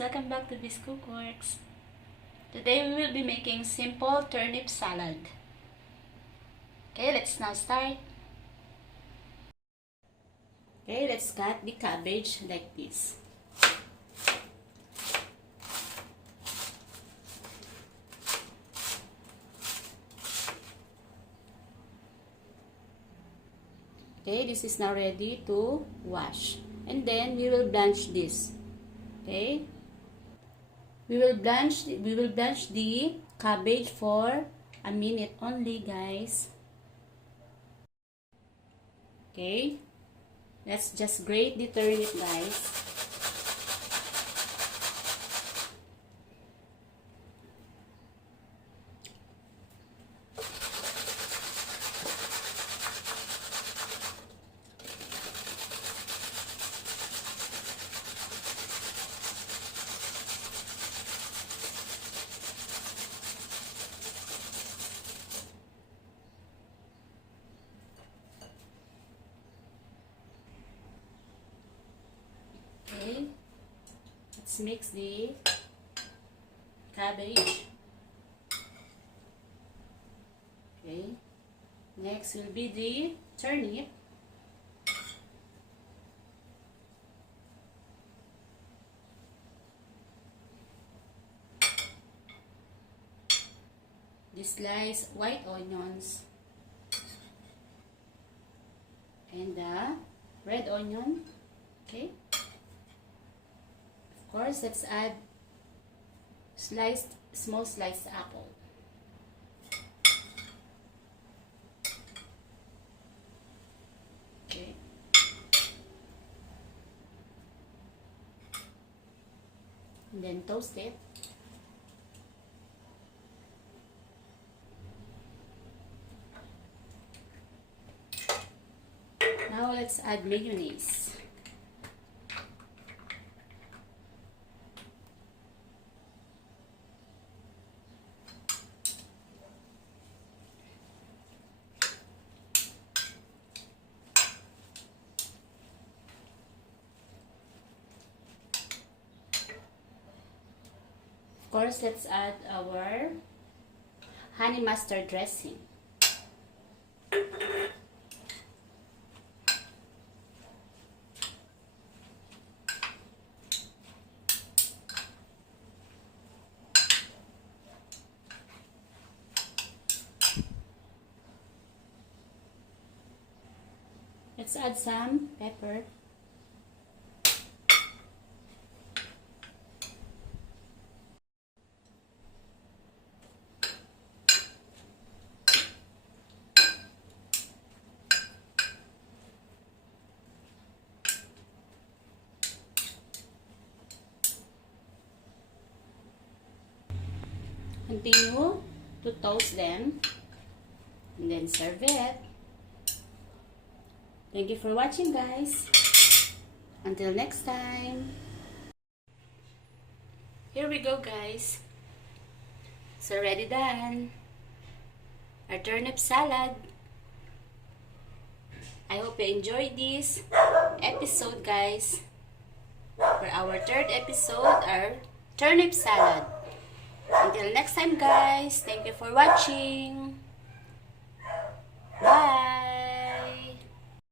welcome back to this Cookworks. Today we will be making simple turnip salad. Okay, let's now start. Okay, let's cut the cabbage like this. Okay, this is now ready to wash. And then we will blanch this. Okay? We will blanch the cabbage for a minute only, guys. Okay? Let's just grate the turnip, guys. Okay, let's mix the cabbage. Okay, next will be the turnip. The sliced white onions and the red onion. Okay. Of course, let's add small sliced apple. Okay. And then toast it. Now let's add mayonnaise. Of course, let's add our honey mustard dressing. Let's add some pepper. Continue to toast them and then serve it. Thank you for watching, guys. Until next time. Here we go, guys. It's already done. Our turnip salad. I hope you enjoyed this episode, guys. For our third episode, our turnip salad. Until next time, guys. Thank you for watching.